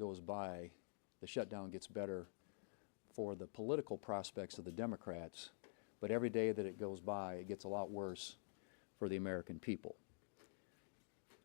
goes by, the shutdown gets better for the political prospects of the Democrats, but every day that it goes by, it gets a lot worse for the American people.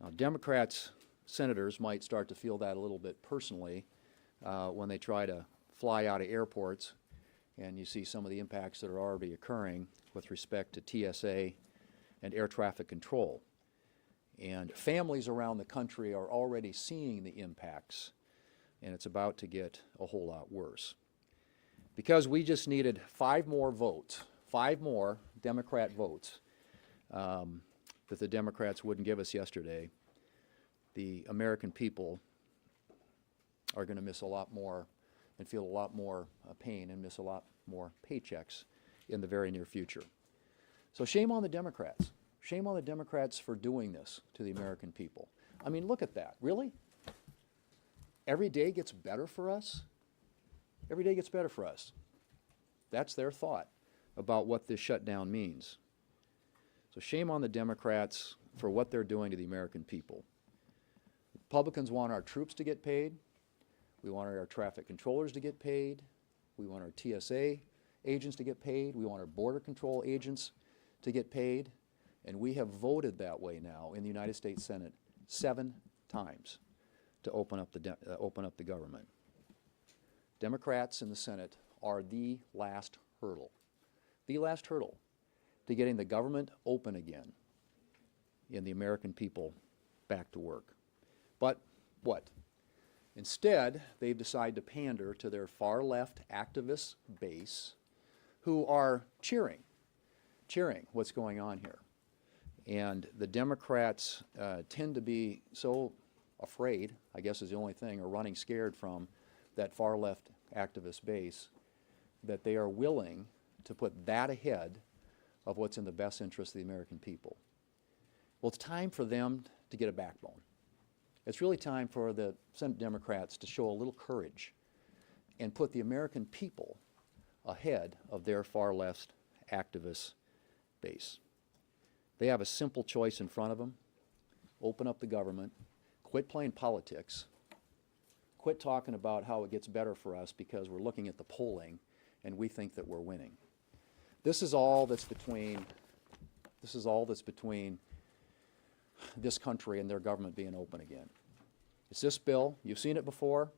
Now, Democrats, senators might start to feel that a little bit personally when they try to fly out of airports, and you see some of the impacts that are already occurring with respect to TSA and air traffic control. And families around the country are already seeing the impacts, and it's about to get a whole lot worse. Because we just needed 5 more votes, 5 more Democrat votes that the Democrats wouldn't give us yesterday, the American people are going to miss a lot more and feel a lot more pain and miss a lot more paychecks in the very near future. So shame on the Democrats. Shame on the Democrats for doing this to the American people. I mean, look at that. Really? Every day gets better for us? Every day gets better for us. That's their thought about what this shutdown means. So shame on the Democrats for what they're doing to the American people. Republicans want our troops to get paid. We want our traffic controllers to get paid. We want our TSA agents to get paid. We want our border control agents to get paid. And we have voted that way now in the United States Senate 7 times to open up the government. Democrats in the Senate are the last hurdle to getting the government open again and the American people back to work. But what? Instead, they've decided to pander to their far-left activist base who are cheering what's going on here. And the Democrats tend to be so afraid, I guess is the only thing, or running scared from that far-left activist base, that they are willing to put that ahead of what's in the best interest of the American people. Well, it's time for them to get a backbone. It's really time for the Senate Democrats to show a little courage and put the American people ahead of their far-left activist base. They have a simple choice in front of them. Open up the government. Quit playing politics. Quit talking about how it gets better for us because we're looking at the polling and we think that we're winning. This is all that's between this country and their government being open again. It's this bill. You've seen it before.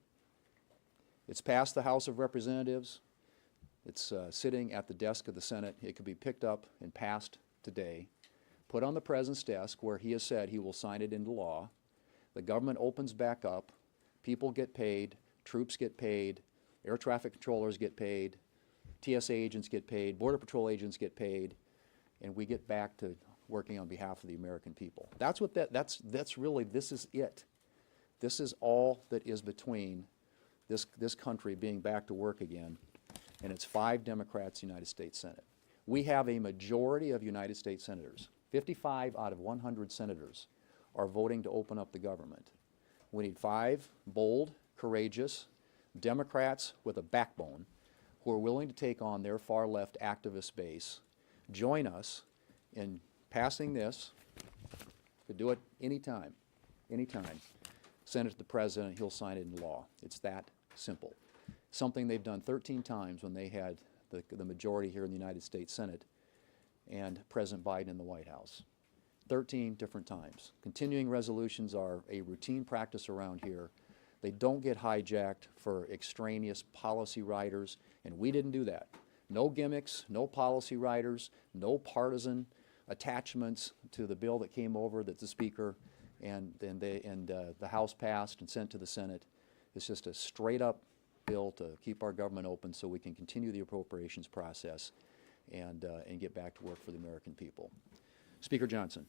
It's passed the House of Representatives. It's sitting at the desk of the Senate. It could be picked up and passed today, put on the President's desk where he has said he will sign it into law. The government opens back up. People get paid. Troops get paid. Air traffic controllers get paid. TSA agents get paid. Border Patrol agents get paid. And we get back to working on behalf of the American people. That's what that's really, this is it. This is all that is between this country being back to work again, and it's 5 Democrats in the United States Senate. We have a majority of United States senators. 55 out of 100 senators are voting to open up the government. We need 5 bold, courageous Democrats with a backbone who are willing to take on their far-left activist base, join us in passing this. Could do it anytime, anytime. Send it to the President, he'll sign it into law. It's that simple. Something they've done 13 times when they had the majority here in the United States Senate and President Biden in the White House. 13 different times. Continuing resolutions are a routine practice around here. They don't get hijacked for extraneous policy writers, and we didn't do that. No gimmicks, no policy writers, no partisan attachments to the bill that came over that the Speaker and the House passed and sent to the Senate. It's just a straight-up bill to keep our government open so we can continue the appropriations process and get back to work for the American people. Speaker Johnson.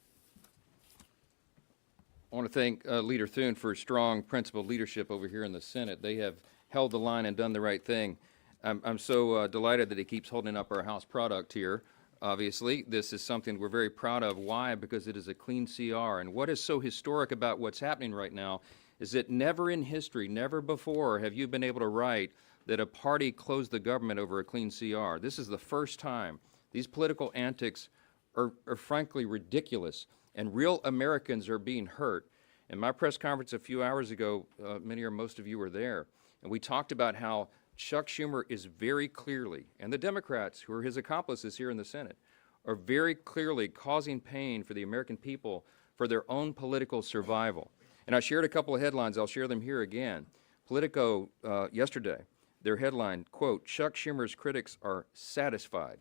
I want to thank Leader Thune for strong principled leadership over here in the Senate. They have held the line and done the right thing. I'm so delighted that he keeps holding up our House product here. Obviously, this is something we're very proud of. Why? Because it is a clean CR. And what is so historic about what's happening right now is that never in history, never before have you been able to write that a party closed the government over a clean CR. This is the first time. These political antics are frankly ridiculous, and real Americans are being hurt. In my press conference a few hours ago, many or most of you were there, and we talked about how Chuck Schumer is very clearly, and the Democrats who are his accomplices here in the Senate, are very clearly causing pain for the American people for their own political survival. And I shared a couple of headlines. I'll share them here again. Politico yesterday, their headline, quote, "Chuck Schumer's critics are satisfied."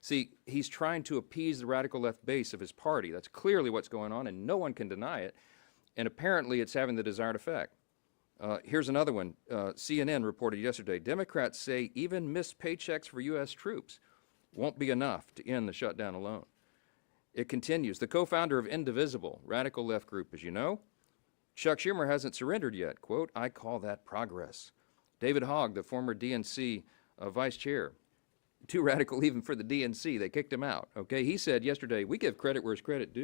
See, he's trying to appease the radical left base of his party. That's clearly what's going on, and no one can deny it. And apparently it's having the desired effect. Here's another one. CNN reported yesterday, Democrats say even missed paychecks for U.S. troops won't be enough to end the shutdown alone. It continues. The co-founder of Indivisible, radical left group, as you know, Chuck Schumer hasn't surrendered yet. Quote, "I call that progress." David Hogg, the former DNC vice chair, too radical even for the DNC. They kicked him out. Okay, he said yesterday, "We give credit where credit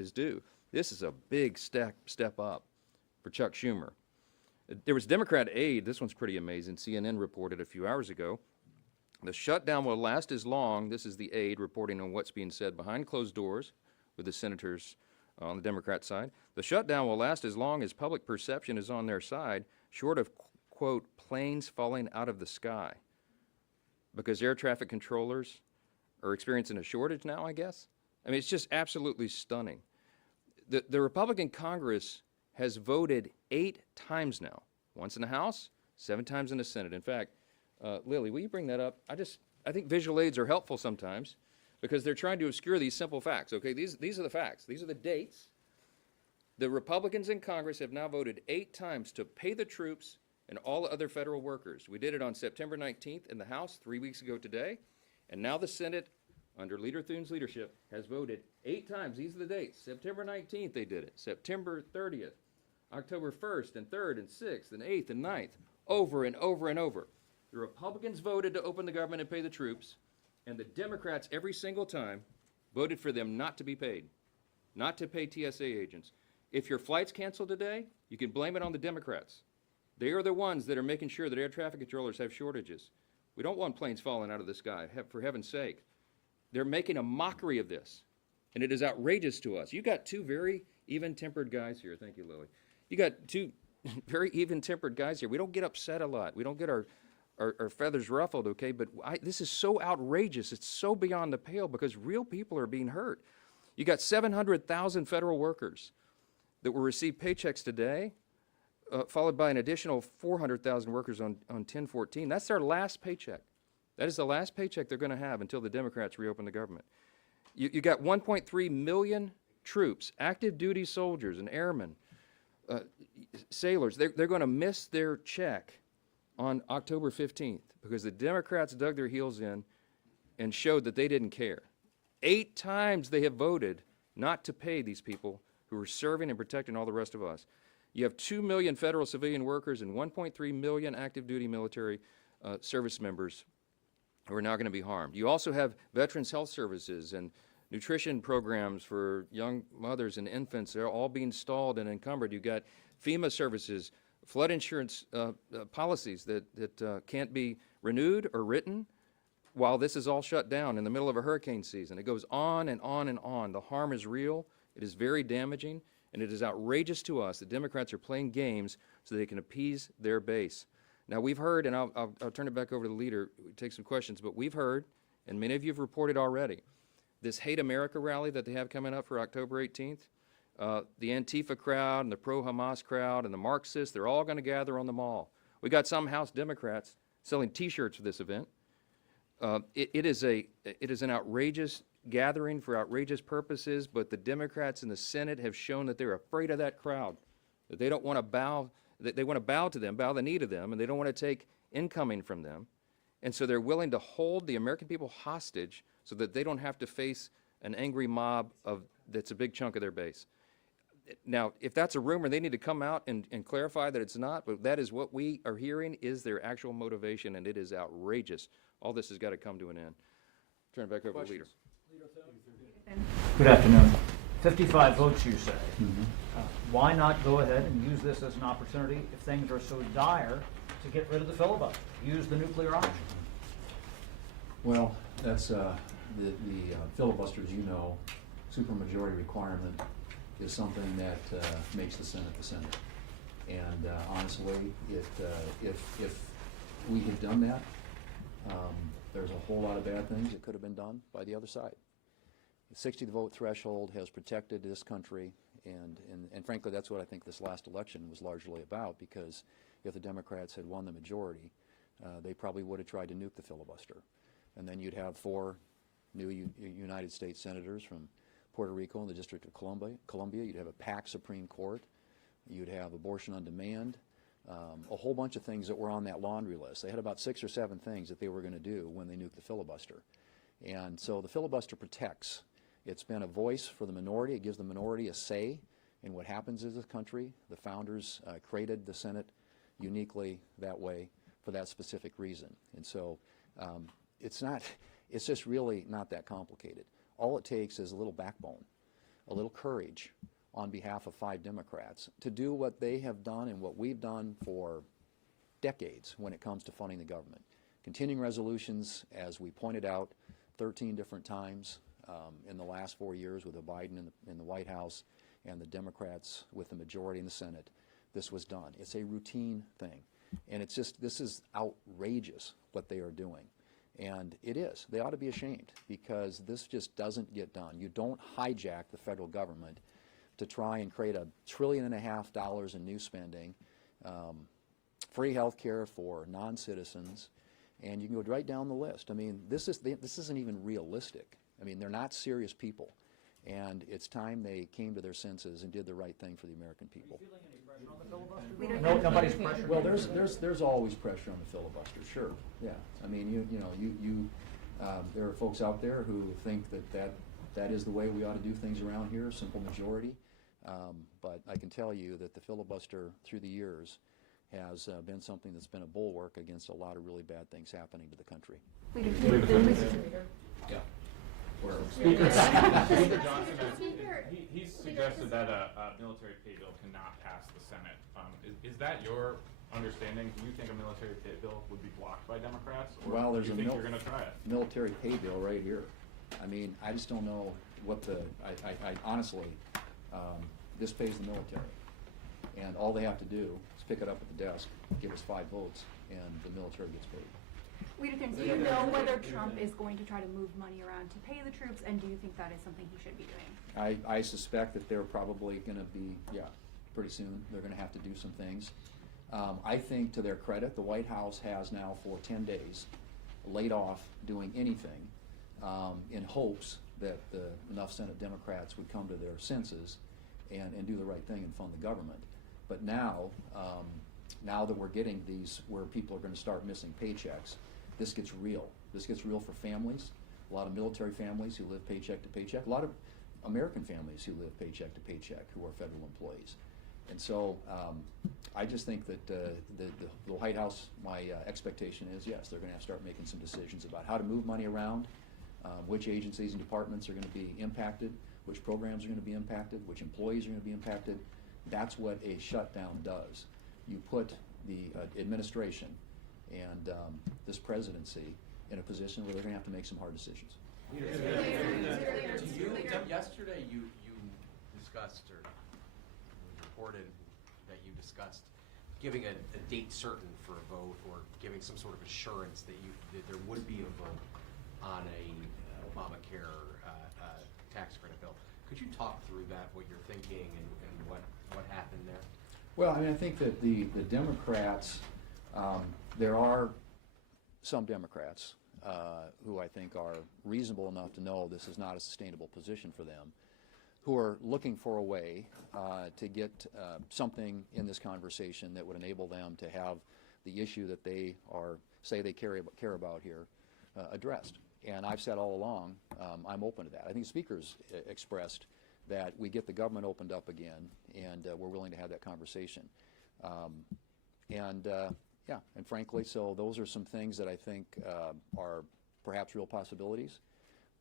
is due. This is a big step up for Chuck Schumer." There was Democrat aide. This one's pretty amazing. CNN reported a few hours ago. The shutdown will last as long, this is the aide reporting on what's being said behind closed doors with the senators on the Democrat side. The shutdown will last as long as public perception is on their side, short of, quote, planes falling out of the sky. Because air traffic controllers are experiencing a shortage now, I guess? I mean, it's just absolutely stunning. The Republican Congress has voted 8 times now, once in the House, 7 times in the Senate. In fact, Lily, will you bring that up? I think visual aids are helpful sometimes because they're trying to obscure these simple facts. Okay, these are the facts. These are the dates. The Republicans in Congress have now voted 8 times to pay the troops and all other federal workers. We did it on September 19th in the House 3 weeks ago today, and now the Senate, under Leader Thune's leadership, has voted 8 times. These are the dates. September 19th they did it. September 30th, October 1st and 3rd and 6th and 8th and 9th, over and over and over. The Republicans voted to open the government and pay the troops, and the Democrats every single time voted for them not to be paid, not to pay TSA agents. If your flight's canceled today, you can blame it on the Democrats. They are the ones that are making sure that air traffic controllers have shortages. We don't want planes falling out of the sky, for heaven's sake. They're making a mockery of this, and it is outrageous to us. You got 2 very even-tempered guys here. Thank you, Lily. You got 2 very even-tempered guys here. We don't get upset a lot. We don't get our feathers ruffled, okay? But this is so outrageous. It's so beyond the pale because real people are being hurt. You got 700,000 federal workers that will receive paychecks today, followed by an additional 400,000 workers on 10/14. That's their last paycheck. That is the last paycheck they're going to have until the Democrats reopen the government. You got 1.3 million troops, active duty soldiers and airmen, sailors. They're going to miss their check on October 15th because the Democrats dug their heels in and showed that they didn't care. 8 times they have voted not to pay these people who are serving and protecting all the rest of us. You have 2 million federal civilian workers and 1.3 million active duty military service members who are now going to be harmed. You also have Veterans Health Services and nutrition programs for young mothers and infants. They're all being stalled and encumbered. You've got FEMA services, flood insurance policies that can't be renewed or written while this is all shut down in the middle of a hurricane season. It goes on and on and on. The harm is real. It is very damaging, and it is outrageous to us that Democrats are playing games so they can appease their base. Now, we've heard, and I'll turn it back over to the leader, take some questions, but we've heard, and many of you have reported already, this Hate America rally that they have coming up for October 18th, the Antifa crowd and the pro-Hamas crowd and the Marxists, they're all going to gather on the mall. We got some House Democrats selling T-shirts for this event. It is an outrageous gathering for outrageous purposes, but the Democrats in the Senate have shown that they're afraid of that crowd, that they don't want to bow, that they want to bow to them, bow the knee to them, and they don't want to take incoming from them. And so they're willing to hold the American people hostage so that they don't have to face an angry mob that's a big chunk of their base. Now, if that's a rumor, they need to come out and clarify that it's not, but that is what we are hearing is their actual motivation, and it is outrageous. All this has got to come to an end. Turn it back over to the leader. Good afternoon. 55 votes, you say. Why not go ahead and use this as an opportunity if things are so dire to get rid of the filibuster? Use the nuclear option. Well, that's the filibuster, as you know, supermajority requirement is something that makes the Senate the Senate. And honestly, if we had done that, there's a whole lot of bad things that could have been done by the other side. The 60 vote threshold has protected this country, and frankly, that's what I think this last election was largely about, because if the Democrats had won the majority, they probably would have tried to nuke the filibuster. And then you'd have 4 new United States senators from Puerto Rico and the District of Columbia. You'd have a packed Supreme Court. You'd have abortion on demand, a whole bunch of things that were on that laundry list. They had about 6 or 7 things that they were going to do when they nuked the filibuster. And so the filibuster protects. It's been a voice for the minority. It gives the minority a say in what happens in this country. The founders created the Senate uniquely that way for that specific reason. And so it's just really not that complicated. All it takes is a little backbone, a little courage on behalf of 5 Democrats to do what they have done and what we've done for decades when it comes to funding the government. Continuing resolutions, as we pointed out 13 different times in the last 4 years with Biden in the White House and the Democrats with the majority in the Senate, this was done. It's a routine thing. And it's just, this is outrageous what they are doing. And it is. They ought to be ashamed, because this just doesn't get done. You don't hijack the federal government to try and create $1.5 trillion in new spending, free health care for non-citizens, and you can go right down the list. I mean, this isn't even realistic. I mean, they're not serious people, and it's time they came to their senses and did the right thing for the American people. Are you feeling any pressure on the filibuster? No, nobody's pressuring. Well, there's always pressure on the filibuster, sure. Yeah, I mean, there are folks out there who think that is the way we ought to do things around here, simple majority. But I can tell you that the filibuster through the years has been something that's been a bulwark against a lot of really bad things happening to the country. Yeah. Speaker Johnson, he's suggested that a military pay bill cannot pass the Senate. Is that your understanding? Do you think a military pay bill would be blocked by Democrats? Or Well, there's do you think you're going to try it? military pay bill right here. I mean, I just don't know what I honestly, this pays the military. And all they have to do is pick it up at the desk, give us 5 votes, and the military gets paid. Do you know whether Trump is going to try to move money around to pay the troops, and do you think that is something he should be doing? I suspect that they're probably going to be, pretty soon, they're going to have to do some things. I think, to their credit, the White House has now for 10 days laid off doing anything in hopes that enough Senate Democrats would come to their senses and do the right thing and fund the government. But now that we're getting these where people are going to start missing paychecks, this gets real. This gets real for families, a lot of military families who live paycheck to paycheck, a lot of American families who live paycheck to paycheck who are federal employees. And so I just think that the White House, my expectation is, yes, they're going to have to start making some decisions about how to move money around, which agencies and departments are going to be impacted, which programs are going to be impacted, which employees are going to be impacted. That's what a shutdown does. You put the administration and this presidency in a position where they're going to have to make some hard decisions. Yesterday you discussed, or it was reported that you discussed giving a date certain for a vote, or giving some sort of assurance that there would be a vote on a Obamacare tax credit bill. Could you talk through that, what you're thinking, and what happened there? Well, I mean, I think that the Democrats, there are some Democrats who I think are reasonable enough to know this is not a sustainable position for them, who are looking for a way to get something in this conversation that would enable them to have the issue that they say they care about here addressed. And I've said all along, I'm open to that. I think the speakers expressed that we get the government opened up again, and we're willing to have that conversation. And frankly, so those are some things that I think are perhaps real possibilities,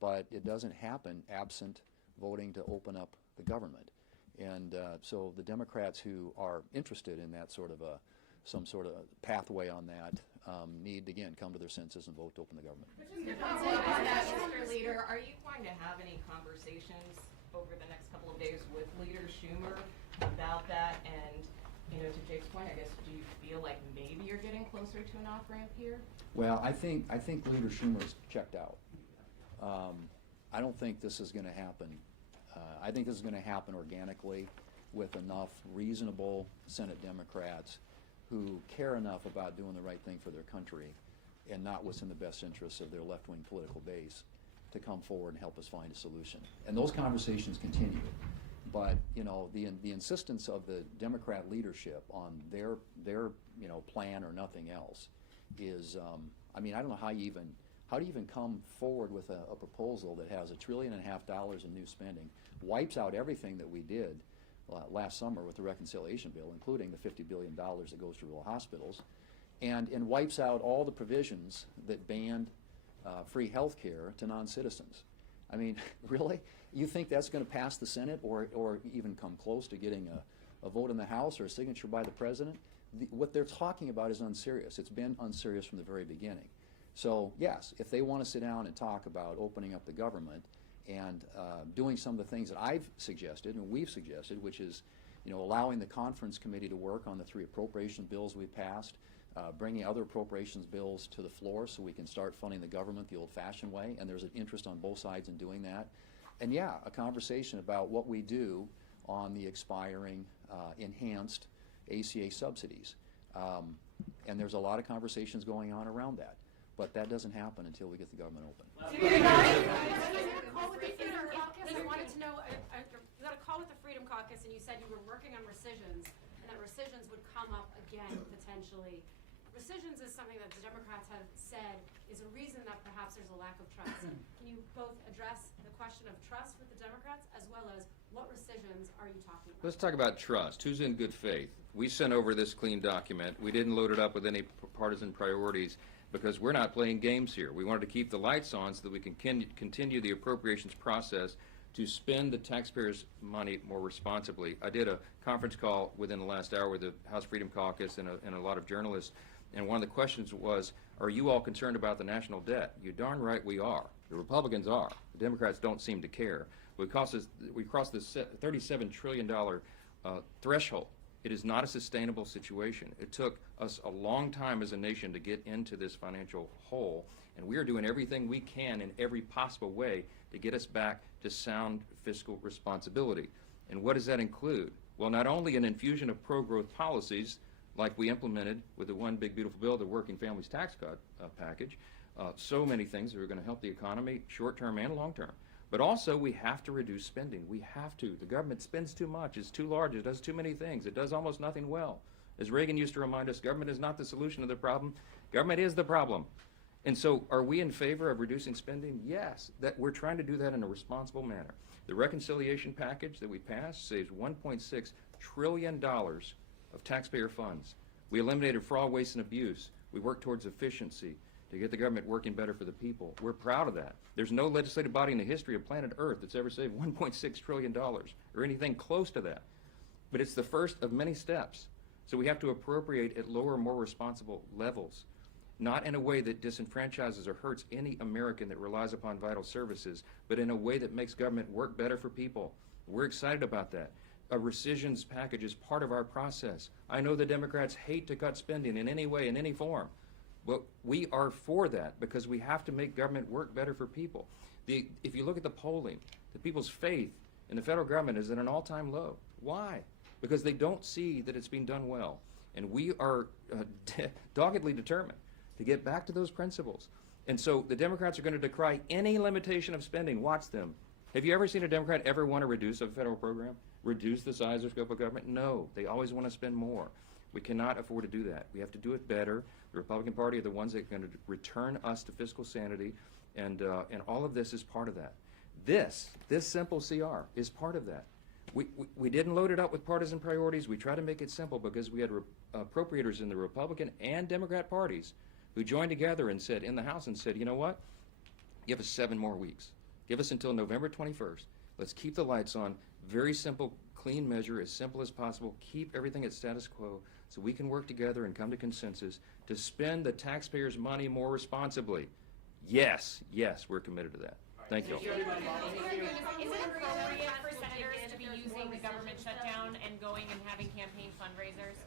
but it doesn't happen absent voting to open up the government. And so the Democrats who are interested in that sort of some sort of pathway on that need to, again, come to their senses and vote to open the government. Mr. Leader, are you going to have any conversations over the next couple of days with Leader Schumer about that? And, you know, to Jake's point, I guess, do you feel like maybe you're getting closer to an off-ramp here? Well, I think Leader Schumer's checked out. I don't think this is gonna happen. I think this is gonna happen organically with enough reasonable Senate Democrats who care enough about doing the right thing for their country and not what's in the best interests of their left-wing political base to come forward and help us find a solution. And those conversations continue. But, you know, the insistence of the Democrat leadership on their you know, plan or nothing else is, I mean, I don't know how do you even come forward with a proposal that has $1.5 trillion in new spending, wipes out everything that we did last summer with the reconciliation bill, including the $50 billion that goes to rural hospitals, and wipes out all the provisions that banned free health care to non-citizens. I mean, really? You think that's going to pass the Senate or even come close to getting a vote in the House or a signature by the President? What they're talking about is unserious. It's been unserious from the very beginning. So, yes, if they want to sit down and talk about opening up the government and doing some of the things that I've suggested and we've suggested, which is, you know, allowing the conference committee to work on the 3 appropriation bills we passed, bringing other appropriations bills to the floor so we can start funding the government the old-fashioned way, and there's an interest on both sides in doing that. And yeah, a conversation about what we do on the expiring enhanced ACA subsidies. And there's a lot of conversations going on around that. But that doesn't happen until we get the government open. You got a call with the Freedom Caucus, and you said you were working on rescissions, and that rescissions would come up again potentially. Rescissions is something that the Democrats have said is a reason that perhaps there's a lack of trust. Can you both address the question of trust with the Democrats as well as what rescissions are you talking about? Let's talk about trust. Who's in good faith? We sent over this clean document. We didn't load it up with any partisan priorities because we're not playing games here. We wanted to keep the lights on so that we can continue the appropriations process to spend the taxpayers' money more responsibly. I did a conference call within the last hour with the House Freedom Caucus and a lot of journalists, and one of the questions was, are you all concerned about the national debt? You darn right we are. The Republicans are. The Democrats don't seem to care. We crossed this $37 trillion threshold. It is not a sustainable situation. It took us a long time as a nation to get into this financial hole, and we are doing everything we can in every possible way to get us back to sound fiscal responsibility. And what does that include? Well, not only an infusion of pro-growth policies like we implemented with the One Big Beautiful Bill, the Working Families Tax Cut package, so many things that are going to help the economy short-term and long-term. But also, we have to reduce spending. We have to. The government spends too much. It's too large. It does too many things. It does almost nothing well. As Reagan used to remind us, government is not the solution to the problem. Government is the problem. And so, are we in favor of reducing spending? Yes. That we're trying to do that in a responsible manner. The reconciliation package that we passed saves $1.6 trillion of taxpayer funds. We eliminated fraud, waste, and abuse. We worked towards efficiency to get the government working better for the people. We're proud of that. There's no legislative body in the history of planet Earth that's ever saved $1.6 trillion or anything close to that. But it's the first of many steps. So we have to appropriate at lower, more responsible levels, not in a way that disenfranchises or hurts any American that relies upon vital services, but in a way that makes government work better for people. We're excited about that. A rescissions package is part of our process. I know the Democrats hate to cut spending in any way, in any form. Well, we are for that because we have to make government work better for people. If you look at the polling, the people's faith in the federal government is at an all-time low. Why? Because they don't see that it's being done well. And we are doggedly determined to get back to those principles. And so the Democrats are going to decry any limitation of spending. Watch them. Have you ever seen a Democrat ever want to reduce a federal program? Reduce the size or scope of government? No. They always want to spend more. We cannot afford to do that. We have to do it better. The Republican Party are the ones that are going to return us to fiscal sanity, and all of this is part of that. This simple CR is part of that. We didn't load it up with partisan priorities. We tried to make it simple because we had appropriators in the Republican and Democrat parties who joined together and said, in the House, and said, you know what? Give us 7 more weeks. Give us until November 21st. Let's keep the lights on. Very simple, clean measure, as simple as possible. Keep everything at status quo so we can work together and come to consensus to spend the taxpayers' money more responsibly. Yes, we're committed to that. Thank you. Is it appropriate for senators to be using the government shutdown and going and having campaign fundraisers?